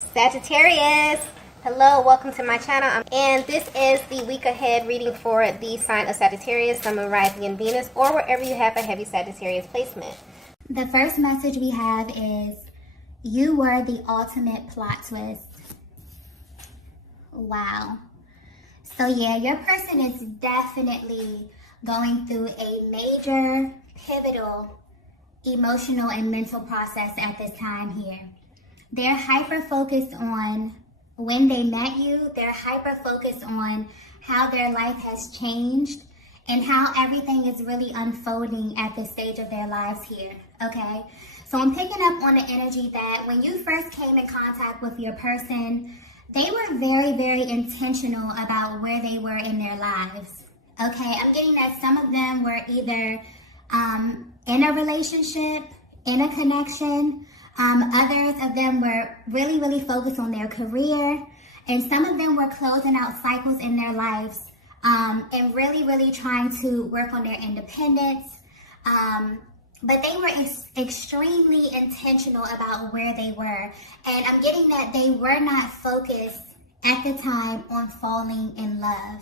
Sagittarius, hello, welcome to my channel, and this is the week ahead reading for the sign of Sagittarius, Sun, Moon, Rising, and Venus, or wherever you have a heavy Sagittarius placement. The first message we have is, you were the ultimate plot twist. Wow. So yeah, your person is definitely going through a major, pivotal, emotional and mental process at this time here. They're hyper-focused on when they met you. They're hyper-focused on how their life has changed and how everything is really unfolding at this stage of their lives here, okay? So I'm picking up on the energy that when you first came in contact with your person, they were very, very intentional about where they were in their lives, okay? I'm getting that some of them were either in a relationship, in a connection. Others of them were really, really focused on their career, and some of them were closing out cycles in their lives and really, really trying to work on their independence. But they were extremely intentional about where they were, and I'm getting that they were not focused at the time on falling in love.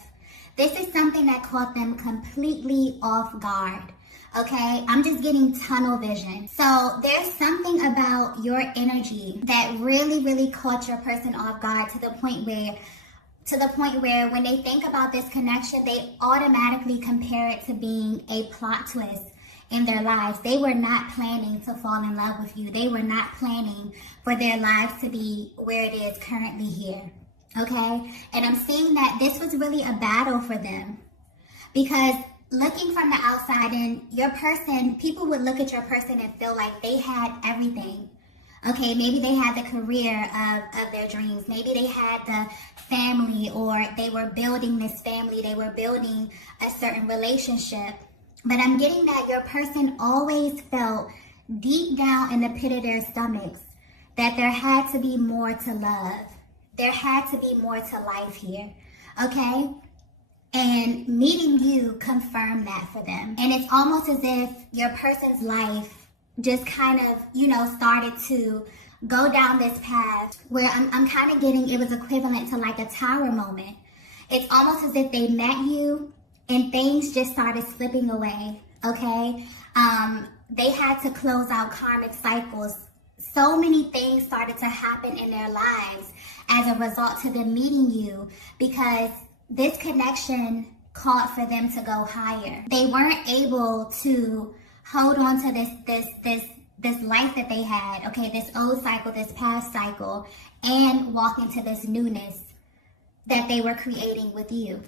This is something that caught them completely off guard. Okay, I'm just getting tunnel vision. So there's something about your energy that really, really caught your person off guard to the point where when they think about this connection, they automatically compare it to being a plot twist in their lives. They were not planning to fall in love with you. They were not planning for their lives to be where it is currently here. Okay, and I'm seeing that this was really a battle for them, because looking from the outside in, your person, people would look at your person and feel like they had everything. Okay, maybe they had the career of their dreams. Maybe they had the family, or they were building this family. They were building a certain relationship. But I'm getting that your person always felt deep down in the pit of their stomachs that there had to be more to love. There had to be more to life here. Okay? And meeting you confirmed that for them. And it's almost as if your person's life just kind of, started to go down this path where I'm kind of getting, it was equivalent to like a tower moment. It's almost as if they met you and things just started slipping away, okay? They had to close out karmic cycles. So many things started to happen in their lives as a result to them meeting you, because this connection called for them to go higher. They weren't able to hold on to this life that they had, okay, this old cycle, this past cycle, and walk into this newness that they were creating with you.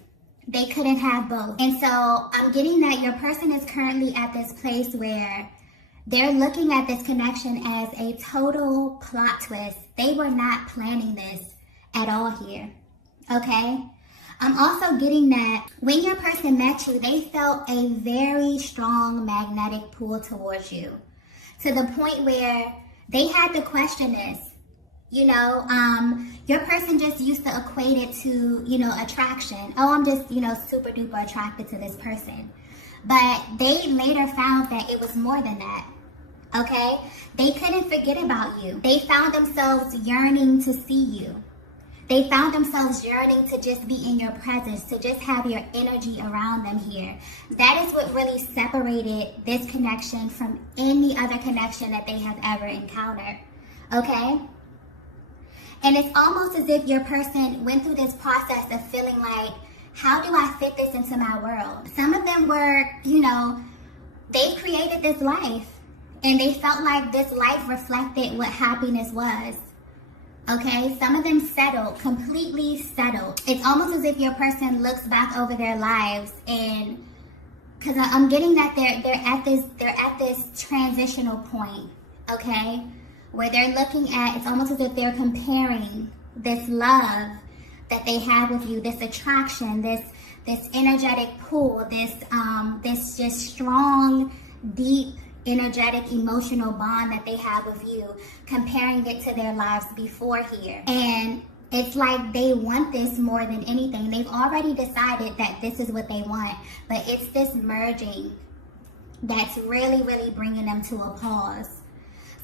They couldn't have both. And so I'm getting that your person is currently at this place where they're looking at this connection as a total plot twist. They were not planning this at all here, okay? I'm also getting that when your person met you, they felt a very strong magnetic pull towards you, to the point where they had to question this. Your person just used to equate it to, attraction. Oh, I'm just, super duper attracted to this person. But they later found that it was more than that. Okay? They couldn't forget about you. They found themselves yearning to see you. They found themselves yearning to just be in your presence, to just have your energy around them here. That is what really separated this connection from any other connection that they have ever encountered, okay? And it's almost as if your person went through this process of feeling like, how do I fit this into my world? Some of them were, they created this life, and they felt like this life reflected what happiness was. Okay, some of them settled, completely settled. It's almost as if your person looks back over their lives, and because I'm getting that they're at this transitional point, okay, where they're looking at, it's almost as if they're comparing this love that they have with you, this attraction, this energetic pull, this just strong, deep, energetic, emotional bond that they have with you, comparing it to their lives before here. And it's like they want this more than anything. They've already decided that this is what they want, but it's this merging that's really, really bringing them to a pause.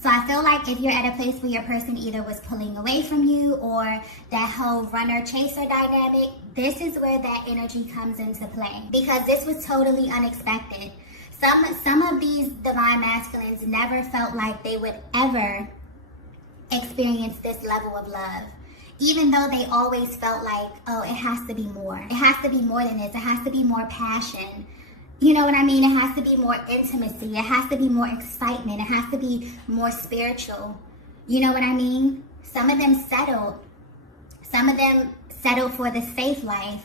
So I feel like if you're at a place where your person either was pulling away from you or that whole runner-chaser dynamic, this is where that energy comes into play. Because this was totally unexpected. Some of these divine masculines never felt like they would ever experience this level of love. Even though they always felt like, oh, it has to be more. It has to be more than this. It has to be more passion. You know what I mean? It has to be more intimacy. It has to be more excitement. It has to be more spiritual. You know what I mean? Some of them settled. Some of them settled for the safe life.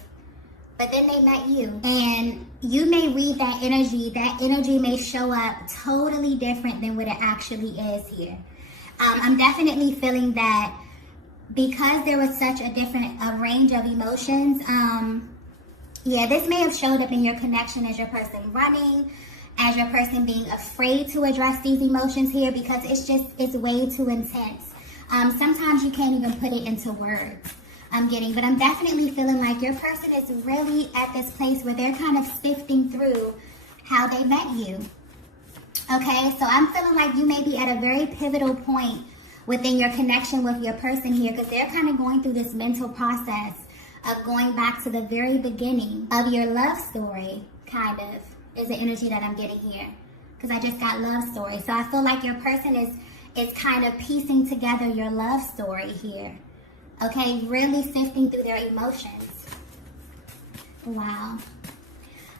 But then they met you. And you may read that energy. That energy may show up totally different than what it actually is here. I'm definitely feeling that because there was such a range of emotions, yeah, this may have showed up in your connection as your person running, as your person being afraid to address these emotions here because it's way too intense. Sometimes you can't even put it into words. But I'm definitely feeling like your person is really at this place where they're kind of sifting through how they met you. Okay, so I'm feeling like you may be at a very pivotal point within your connection with your person here because they're kind of going through this mental process of going back to the very beginning of your love story, kind of, is the energy that I'm getting here. Because I just got love story. So I feel like your person is kind of piecing together your love story here. Okay, really sifting through their emotions. Wow.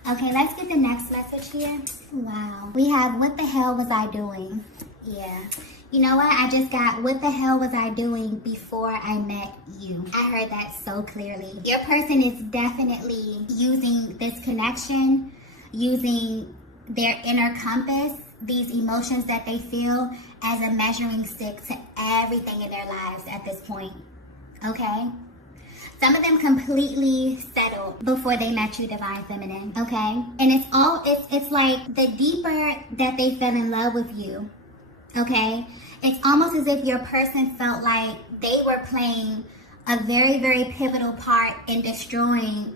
Okay, let's get the next message here. Wow. We have, what the hell was I doing? Yeah. You know what? I just got, what the hell was I doing before I met you? I heard that so clearly. Your person is definitely using this connection, using their inner compass, these emotions that they feel as a measuring stick to everything in their lives at this point. Okay? Some of them completely settled before they met you, Divine Feminine. Okay? And it's like the deeper that they fell in love with you, okay, it's almost as if your person felt like they were playing a very, very pivotal part in destroying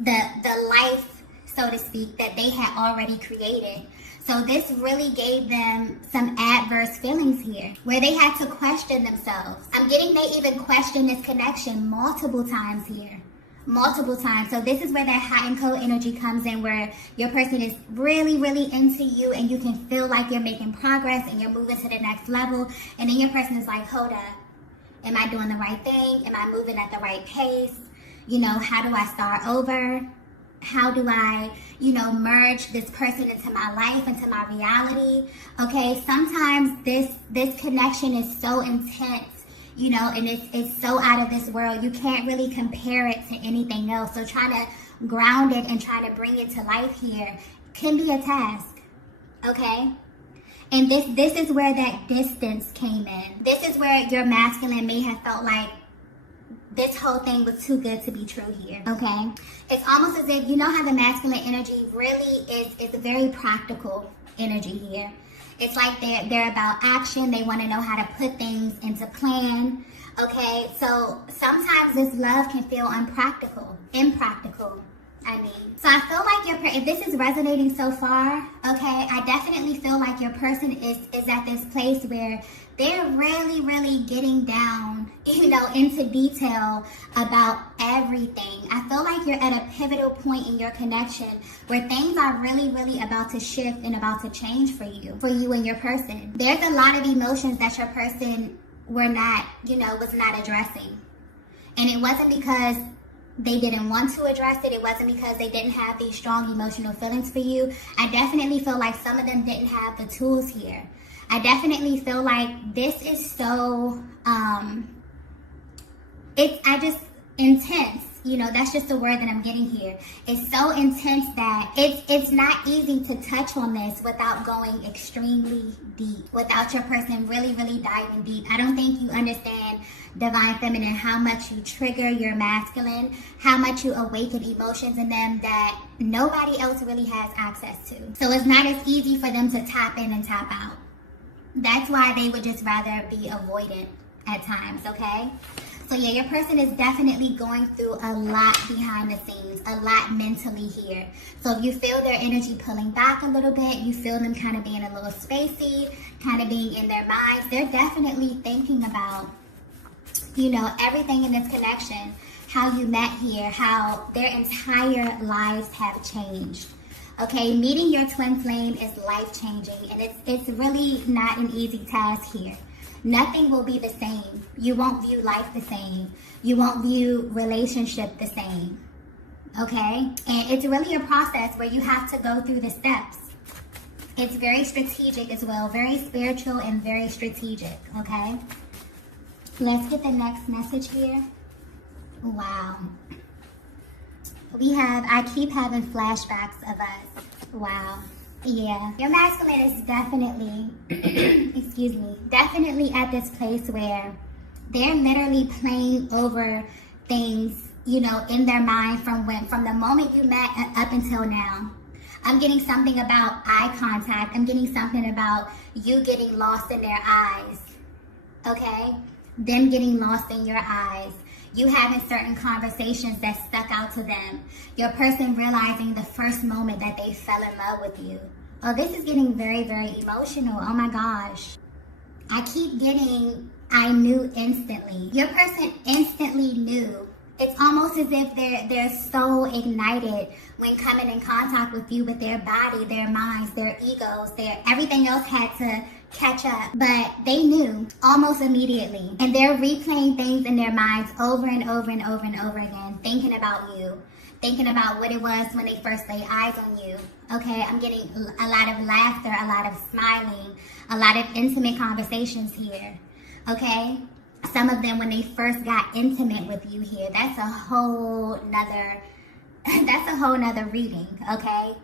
the life, so to speak, that they had already created. So this really gave them some adverse feelings here, where they had to question themselves. I'm getting they even questioned this connection multiple times here. Multiple times. So this is where that hot and cold energy comes in, where your person is really, really into you and you can feel like you're making progress and you're moving to the next level. And then your person is like, hold up. Am I doing the right thing? Am I moving at the right pace? You know, how do I start over? How do I, merge this person into my life, into my reality? Okay, sometimes this connection is so intense, and it's so out of this world. You can't really compare it to anything else. So trying to ground it and trying to bring it to life here can be a task, okay? And this is where that distance came in. This is where your masculine may have felt like this whole thing was too good to be true here, okay? It's almost as if, how the masculine energy really is a very practical energy here. It's like they're about action. They want to know how to put things into plan, okay? So sometimes this love can feel impractical, I mean. So I feel like if this is resonating so far, okay, I definitely feel like your person is at this place where they're really, really getting down, into detail about everything. I feel like you're at a pivotal point in your connection where things are really, really about to shift and about to change for you and your person. There's a lot of emotions that your person was not addressing. And it wasn't because they didn't want to address it. It wasn't because they didn't have these strong emotional feelings for you. I definitely feel like some of them didn't have the tools here. I definitely feel like this is so, intense. That's just the word that I'm getting here. It's so intense that it's not easy to touch on this without going extremely deep, without your person really, really diving deep. I don't think you understand, Divine Feminine, how much you trigger your masculine, how much you awaken emotions in them that nobody else really has access to. So it's not as easy for them to tap in and tap out. That's why they would just rather be avoidant at times, okay? So yeah, your person is definitely going through a lot behind the scenes, a lot mentally here. So if you feel their energy pulling back a little bit, you feel them kind of being a little spacey, kind of being in their minds, they're definitely thinking about, you know, everything in this connection, how you met here, how their entire lives have changed. Okay, meeting your twin flame is life-changing, and it's really not an easy task here. Nothing will be the same. You won't view life the same. You won't view relationship the same. Okay? And it's really a process where you have to go through the steps. It's very strategic as well. Very spiritual and very strategic. Okay? Let's get the next message here. Wow. I keep having flashbacks of us. Wow. Yeah, your masculine is definitely, definitely at this place where they're literally playing over things, you know, in their mind from the moment you met up until now. I'm getting something about eye contact. I'm getting something about you getting lost in their eyes, okay? Them getting lost in your eyes. You having certain conversations that stuck out to them. Your person realizing the first moment that they fell in love with you. Oh, this is getting very, very emotional. Oh my gosh. I keep getting, I knew instantly. Your person instantly knew. It's almost as if they're so ignited when coming in contact with you, with their body, their minds, their egos, everything else had to catch up. But they knew almost immediately. And they're replaying things in their minds over and over and over and over again, thinking about you, thinking about what it was when they first laid eyes on you. Okay, I'm getting a lot of laughter, a lot of smiling, a lot of intimate conversations here. Okay? Some of them when they first got intimate with you here. That's a whole nother reading, okay?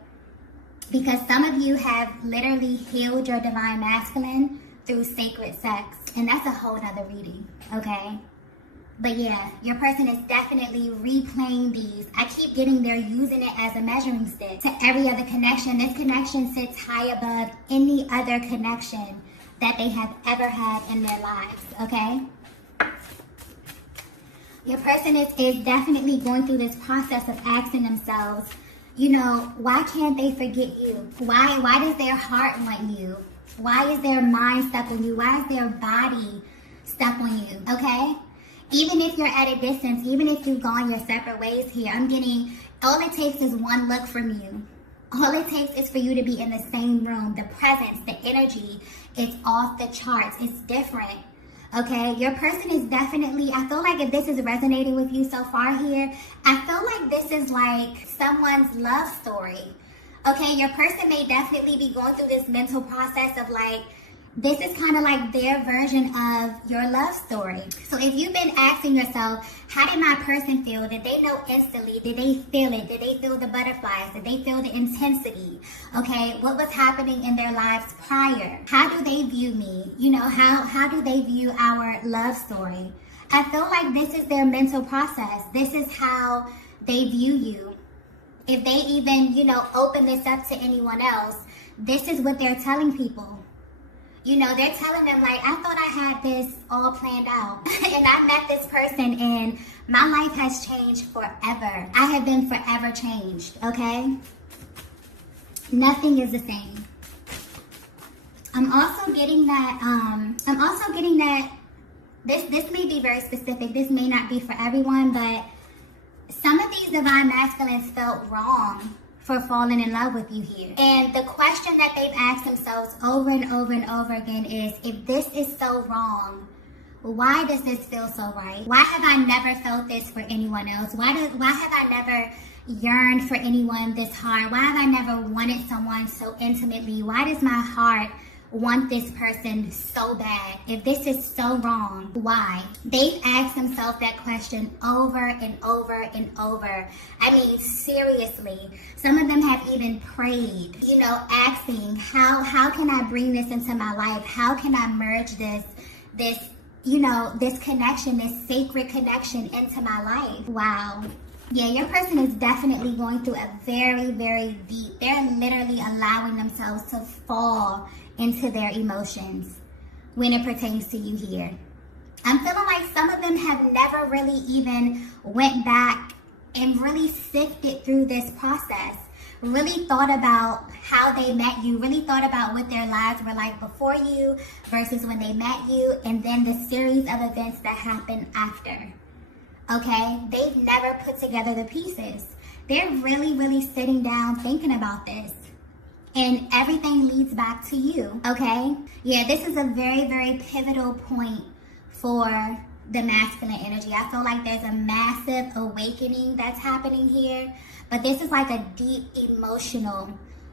Because some of you have literally healed your divine masculine through sacred sex. And that's a whole nother reading, okay? But yeah, your person is definitely replaying these. I keep getting they're using it as a measuring stick to every other connection. This connection sits high above any other connection that they have ever had in their lives, okay? Your person is definitely going through this process of asking themselves, you know, why can't they forget you? Why does their heart want you? Why is their mind stuck on you? Why is their body stuck on you? Okay? Even if you're at a distance, even if you've gone your separate ways here, I'm getting, all it takes is one look from you. All it takes is for you to be in the same room. The presence, the energy, it's off the charts. It's different. Okay, your person is definitely, I feel like if this is resonating with you so far here, I feel like this is like someone's love story. Okay, your person may definitely be going through this mental process of like, this is kind of like their version of your love story. So if you've been asking yourself, how did my person feel? Did they know instantly? Did they feel it? Did they feel the butterflies? Did they feel the intensity? Okay, what was happening in their lives prior? How do they view me? You know, how do they view our love story? I feel like this is their mental process. This is how they view you. If they even, you know, open this up to anyone else, this is what they're telling people. You know, they're telling them like, I thought I had this all planned out. And I met this person and my life has changed forever. I have been forever changed, okay? Nothing is the same. I'm also getting that, this may be very specific. This may not be for everyone, but some of these divine masculines felt wrong for falling in love with you here. And the question that they've asked themselves over and over and over again is, if this is so wrong, why does this feel so right? Why have I never felt this for anyone else? Why have I never yearned for anyone this hard? Why have I never wanted someone so intimately? Why does my heart want this person so bad? If this is so wrong, why? They've asked themselves that question over and over and over. I mean, seriously. Some of them have even prayed, you know, asking, how can I bring this into my life? How can I merge this, you know, this connection, this sacred connection into my life? Wow. Yeah, your person is definitely going through a very, very deep, they're literally allowing themselves to fall into their emotions when it pertains to you here. I'm feeling like some of them have never really even went back and really sifted through this process. Really thought about how they met you, really thought about what their lives were like before you versus when they met you, and then the series of events that happened after. Okay? They've never put together the pieces. They're really, really sitting down thinking about this. And everything leads back to you, okay? Yeah, this is a very, very pivotal point for the masculine energy. I feel like there's a massive awakening that's happening here, but this is like a deep emotional,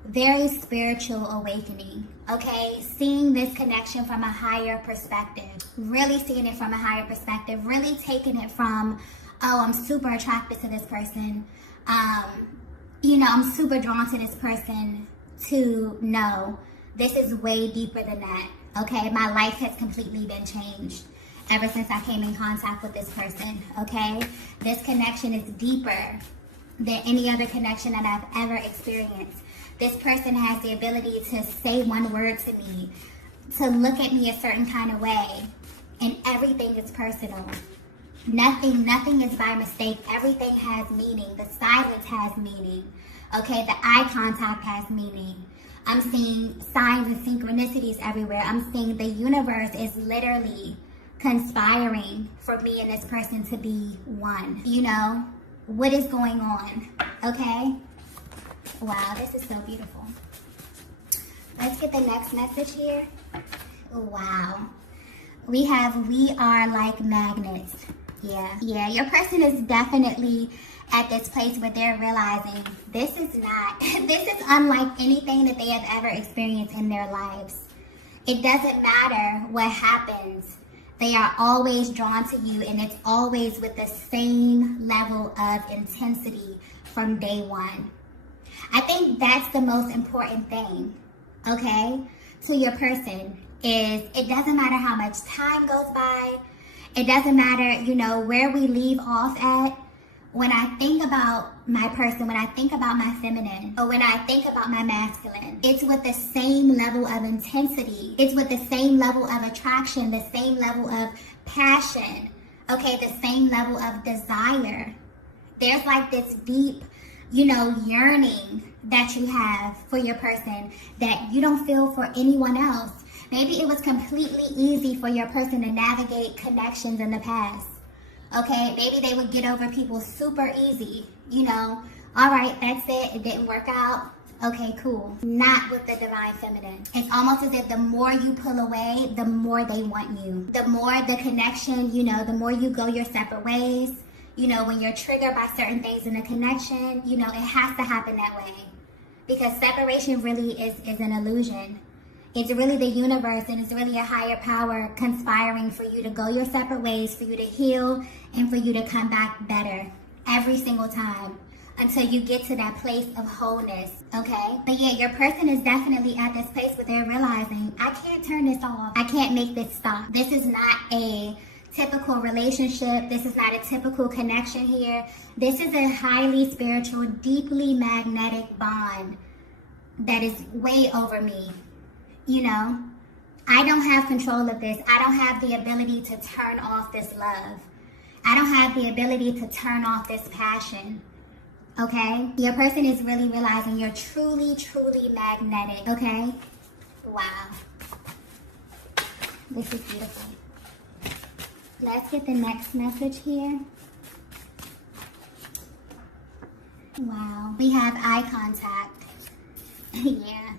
very spiritual awakening, okay? Seeing this connection from a higher perspective, really seeing it from a higher perspective, really taking it from, oh, I'm super attracted to this person. I'm super drawn to this person, to no, this is way deeper than that, okay? My life has completely been changed ever since I came in contact with this person, okay? This connection is deeper than any other connection that I've ever experienced. This person has the ability to say one word to me, to look at me a certain kind of way, and everything is personal. Nothing is by mistake. Everything has meaning. The silence has meaning, okay? The eye contact has meaning. I'm seeing signs and synchronicities everywhere. I'm seeing the universe is literally conspiring for me and this person to be one. What is going on, okay? Wow, this is so beautiful. Let's get the next message here. Wow. We are like magnets. Yeah, your person is definitely at this place where they're realizing this is unlike anything that they have ever experienced in their lives. It doesn't matter what happens. They are always drawn to you, and it's always with the same level of intensity from day one. I think that's the most important thing, okay, to your person, is it doesn't matter how much time goes by. It doesn't matter, where we leave off at. When I think about my person, when I think about my feminine, or when I think about my masculine, it's with the same level of intensity. It's with the same level of attraction, the same level of passion, okay, the same level of desire. There's like this deep, yearning that you have for your person that you don't feel for anyone else. Maybe it was completely easy for your person to navigate connections in the past. Okay, maybe they would get over people super easy, all right, that's it, it didn't work out, okay, cool. Not with the divine feminine. It's almost as if the more you pull away, the more they want you. The more the connection, the more you go your separate ways, when you're triggered by certain things in a connection, it has to happen that way. Because separation really is an illusion. It's really the universe, and it's really a higher power conspiring for you to go your separate ways, for you to heal, and for you to come back better every single time until you get to that place of wholeness, okay? But yeah, your person is definitely at this place where they're realizing, I can't turn this off. I can't make this stop. This is not a typical relationship. This is not a typical connection here. This is a highly spiritual, deeply magnetic bond that is way over me. I don't have control of this. I don't have the ability to turn off this love. I don't have the ability to turn off this passion, okay? Your person is really realizing you're truly, truly magnetic, okay? Wow. This is beautiful. Let's get the next message here. Wow. We have eye contact. Yeah.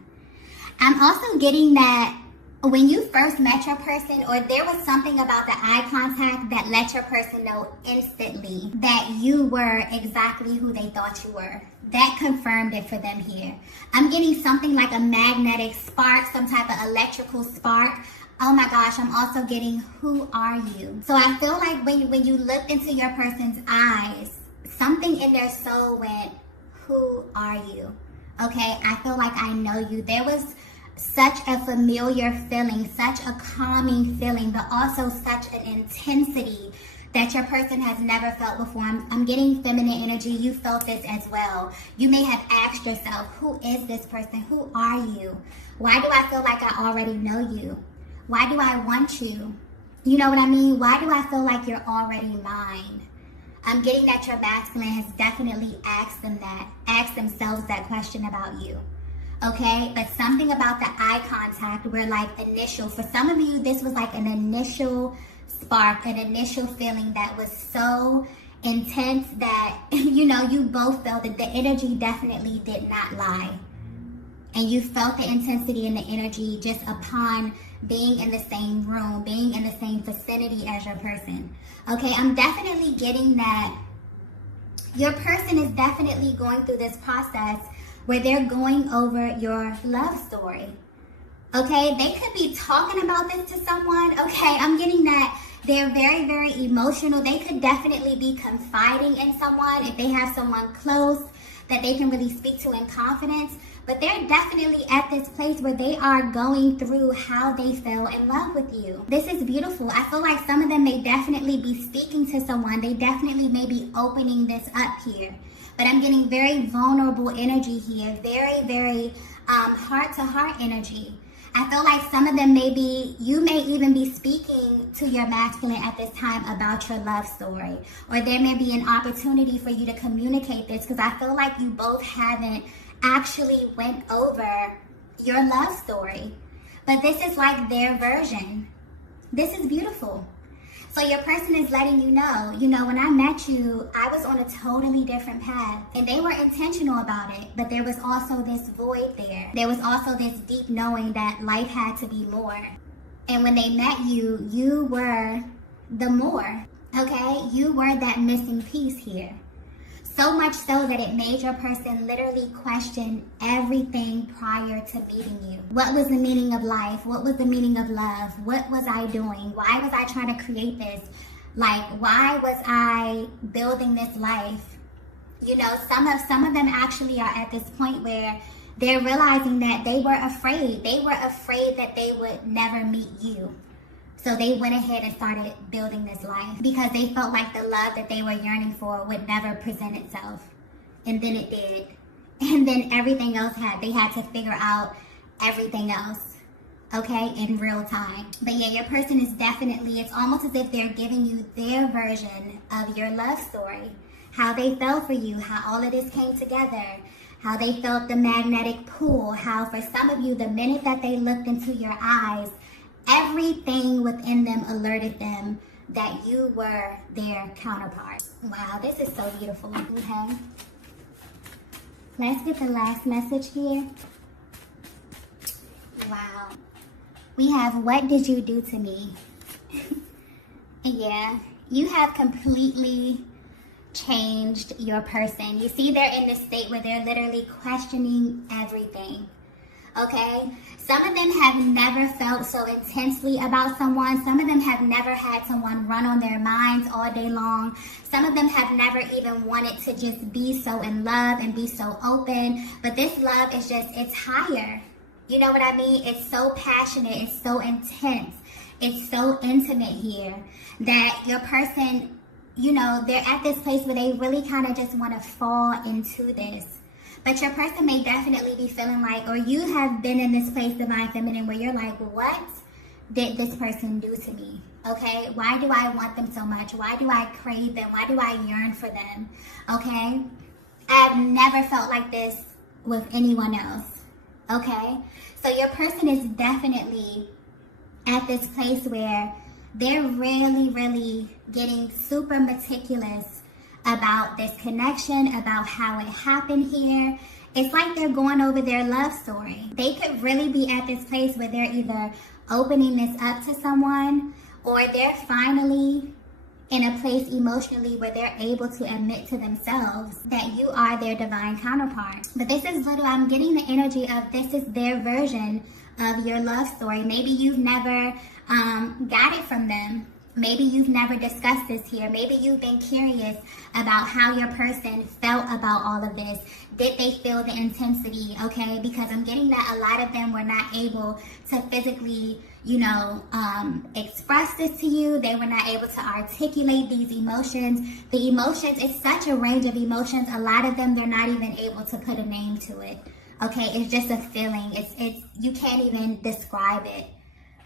I'm also getting that when you first met your person, or there was something about the eye contact that let your person know instantly that you were exactly who they thought you were. That confirmed it for them here. I'm getting something like a magnetic spark, some type of electrical spark. Oh my gosh, I'm also getting, who are you? So I feel like when you looked into your person's eyes, something in their soul went, who are you? Okay, I feel like I know you. There was such a familiar feeling, such a calming feeling, but also such an intensity that your person has never felt before. I'm getting feminine energy. You felt this as well. You may have asked yourself, who is this person? Who are you? Why do I feel like I already know you? Why do I want you? You know what I mean? Why do I feel like you're already mine? I'm getting that your masculine has definitely asked themselves that question about you. Okay, but something about the eye contact where like initial, for some of you, this was like an initial spark, an initial feeling that was so intense that, you know, you both felt that the energy definitely did not lie. And you felt the intensity and the energy just upon being in the same room, being in the same vicinity as your person. Okay, I'm definitely getting that your person is definitely going through this process where they're going over your love story. Okay, they could be talking about this to someone. Okay, I'm getting that they're very, very emotional. They could definitely be confiding in someone if they have someone close that they can really speak to in confidence. But they're definitely at this place where they are going through how they fell in love with you. This is beautiful. I feel like some of them may definitely be speaking to someone. They definitely may be opening this up here. But I'm getting very vulnerable energy here. Very, very heart-to-heart energy. I feel like some of them you may even be speaking to your masculine at this time about your love story. Or there may be an opportunity for you to communicate this, because I feel like you both haven't actually went over your love story. But this is like their version. This is beautiful. So your person is letting you know, when I met you, I was on a totally different path. And they were intentional about it. But there was also this void there. There was also this deep knowing that life had to be more. And when they met you, you were the more. Okay? You were that missing piece here. So much so that it made your person literally question everything prior to meeting you. What was the meaning of life? What was the meaning of love? What was I doing? Why was I trying to create this? Like, why was I building this life? You know, some of them actually are at this point where they're realizing that they were afraid. They were afraid that they would never meet you. So they went ahead and started building this life because they felt like the love that they were yearning for would never present itself. And then it did. And then everything else they had to figure out everything else, okay, in real time. But yeah, your person is definitely, it's almost as if they're giving you their version of your love story. How they fell for you, how all of this came together, how they felt the magnetic pull, how for some of you, the minute that they looked into your eyes, everything within them alerted them that you were their counterpart. Wow, this is so beautiful. Okay. Let's get the last message here. Wow. We have, what did you do to me? Yeah, you have completely changed your person. You see, they're in this state where they're literally questioning everything. Okay? Some of them have never felt so intensely about someone. Some of them have never had someone run on their minds all day long. Some of them have never even wanted to just be so in love and be so open. But this love is just, it's higher. You know what I mean? It's so passionate. It's so intense. It's so intimate here that your person, you know, they're at this place where they really kind of just want to fall into this. But your person may definitely be feeling like, or you have been in this place, Divine Feminine, where you're like, what did this person do to me? Okay? Why do I want them so much? Why do I crave them? Why do I yearn for them? Okay? I've never felt like this with anyone else. Okay? So your person is definitely at this place where they're really, really getting super meticulous about this connection, about how it happened here. It's like they're going over their love story. They could really be at this place where they're either opening this up to someone, or they're finally in a place emotionally where they're able to admit to themselves that you are their divine counterpart. But this is I'm getting the energy of this is their version of your love story. Maybe you've never got it from them. Maybe you've never discussed this here. Maybe you've been curious about how your person felt about all of this. Did they feel the intensity? Okay, because I'm getting that a lot of them were not able to physically, express this to you. They were not able to articulate these emotions. The emotions, it's such a range of emotions. A lot of them, they're not even able to put a name to it. Okay, it's just a feeling. It's you can't even describe it.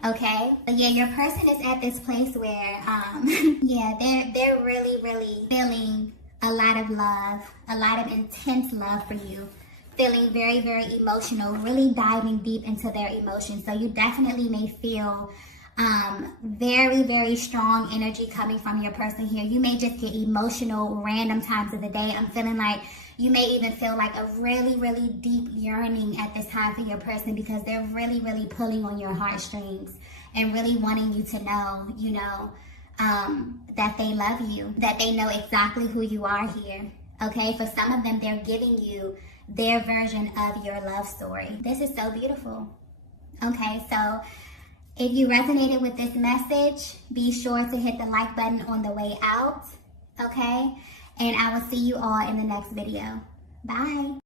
Okay, but yeah, your person is at this place where, yeah, they're really, really feeling a lot of love, a lot of intense love for you, feeling very, very emotional, really diving deep into their emotions. So you definitely may feel very, very strong energy coming from your person here. You may just get emotional random times of the day. I'm feeling like you may even feel like a really, really deep yearning at this time for your person because they're really, really pulling on your heartstrings and really wanting you to know, that they love you, that they know exactly who you are here. Okay, for some of them, they're giving you their version of your love story. This is so beautiful. Okay, so if you resonated with this message, be sure to hit the like button on the way out. Okay, and I will see you all in the next video. Bye.